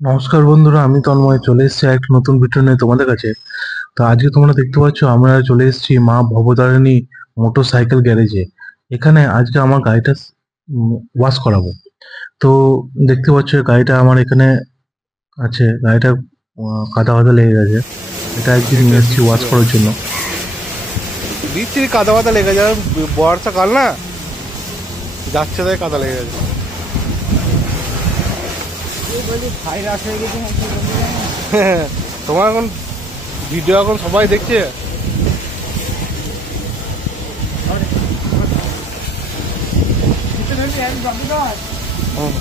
নমস্কার বন্ধুরা, আমি তন্ময় চলে এসেছি একটা নতুন ভিডিও নিয়ে তোমাদের কাছে। তো আজকে তোমরা দেখতে পাচ্ছ আমরা চলে এসেছি মা ভবতারিণী মোটর সাইকেল গ্যারেজে। এখানে আজকে আমার গাড়িটা ওয়াশ করাবো। তো দেখতে পাচ্ছ গাড়িটা আমার এখানে আছে। গাড়িটা কাদা ফাদা লেগে গেছে। এটা একদিন এটা নিয়ে এসেছি ওয়াশ বিচ্ছিরি করার জন্য। বিচ্ছিরি কাদা পাতা লেগে যায়। বর্ষাকাল না, যাচ্ছে তাই কাদা লেগে গেছে। ভাইরাস হয়ে গেছে নাকি বন্ধু জানো? তোমার এখন ভিডিও এখন সবাই দেখছে। হুম।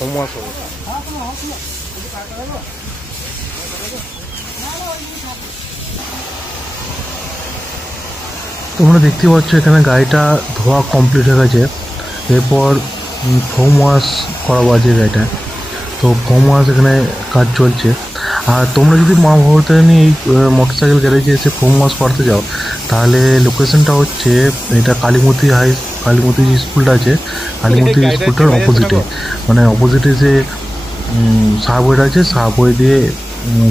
সমস্যা হবে। তোমরা দেখতে পাচ্ছ এখানে গাড়িটা ধোয়া কমপ্লিট হয়ে গেছে। এরপর ফোম ওয়াশ করাবো আজকে গাড়িটা। তো ফোম ওয়াশ এখানে কাজ চলছে। আর তোমরা যদি মা ভবতারিণী এই মোটরসাইকেল গ্যারেজে এসে ফোম ওয়াশ করতে যাও, তাহলে লোকেশনটা হচ্ছে এটা কালীমতি যে স্কুলটা আছে, কালীমতি গাড়িটা স্কুলটার চেনা যাচ্ছে না অপোজিটে। গো। মানে অপোজিটে যে সাবওয়েটা আছে, সাবওয়ে দিয়ে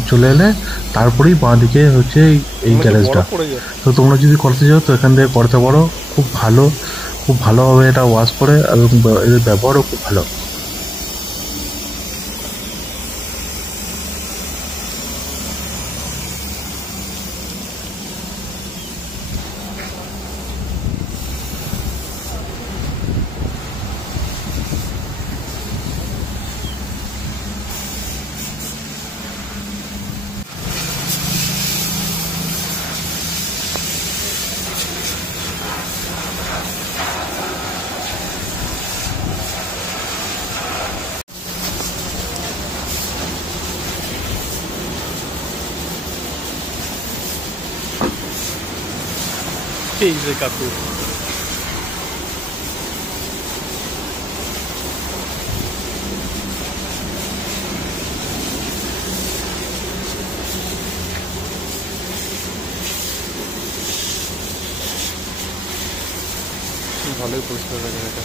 চলে এলে তারপরেই বাঁ দিকে হচ্ছে এই মনে হচ্ছে গ্যারেজটা। বরফ পড়ে যায়। তো তোমরা যদি করতে চাও তো এখান থেকে করতে পারো। খুব ভালো, খুব ভালোভাবে এটা ওয়াশ করে এবং এদের ব্যবহারও খুব ভালো। এই যে কাকু, ভালোই পরিষ্কার হয়ে গেছে।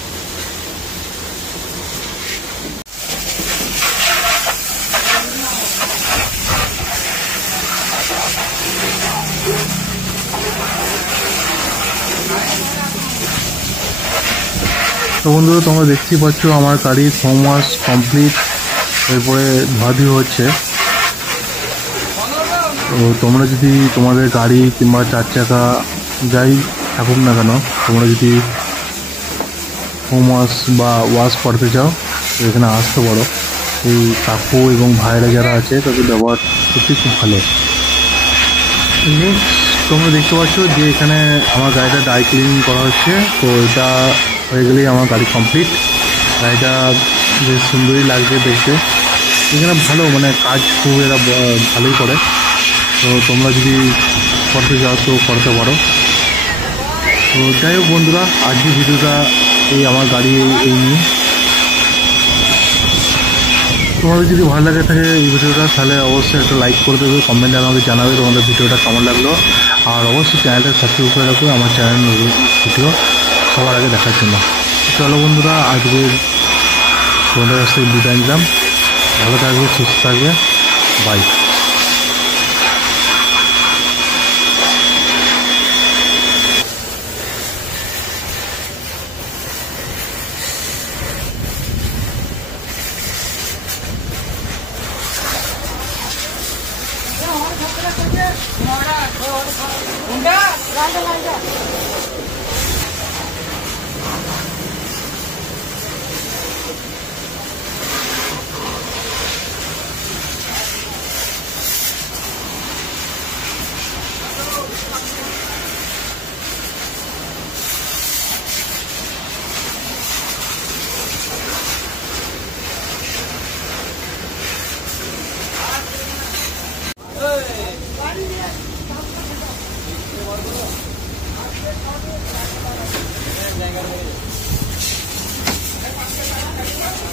তো বন্ধুরা, তোমরা দেখতেই পাচ্ছ আমার গাড়ির ফোম ওয়াশ কমপ্লিট। এরপরে ধোয়াধুয়ি হচ্ছে। তো তোমরা যদি তোমাদের গাড়ি কিংবা চার চাকা যাই থাকুক না কেন, তোমরা যদি ফোম ওয়াশ বা ওয়াশ করতে চাও তো এখানে আসতে পারো। এই কাকু এবং ভাইরা যারা আছে তাদের ব্যবহার সত্যি খুব ভালো। নেক্সট তোমরা দেখতে পাচ্ছ যে এখানে আমার গাড়িটা ডাই ক্লিন করা হচ্ছে। তো এটা হয়ে গেলেই আমার গাড়ি কমপ্লিট। গাড়িটা বেশ সুন্দরই লাগছে দেখতে। এখানে ভালো, মানে কাজ খুব এরা ভালোই করে। তো তোমরা যদি করতে চাও তো করতে পারো। তো যাই হোক বন্ধুরা, আজকের ভিডিওটা এই আমার গাড়ি এই নিয়ে। তোমাদের যদি ভালো লাগে থাকে এই ভিডিওটা, তাহলে অবশ্যই একটা লাইক করে দেবে, কমেন্টে আমাকে জানাবে তোমাদের ভিডিওটা কেমন লাগলো। আর অবশ্যই চ্যানেলটা সাবস্ক্রাইব করে রাখবে আমার চ্যানেল ভিডিও সবার আগে দেখার জন্য। চলো বন্ধুরা, আজকে তোমাদের কাছ থেকে বিদায় নিলাম। ভালো থাকবে, সুস্থ থাকবে, বাই।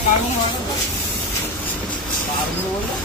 কার গুলো বলো? কার গুলো বললো?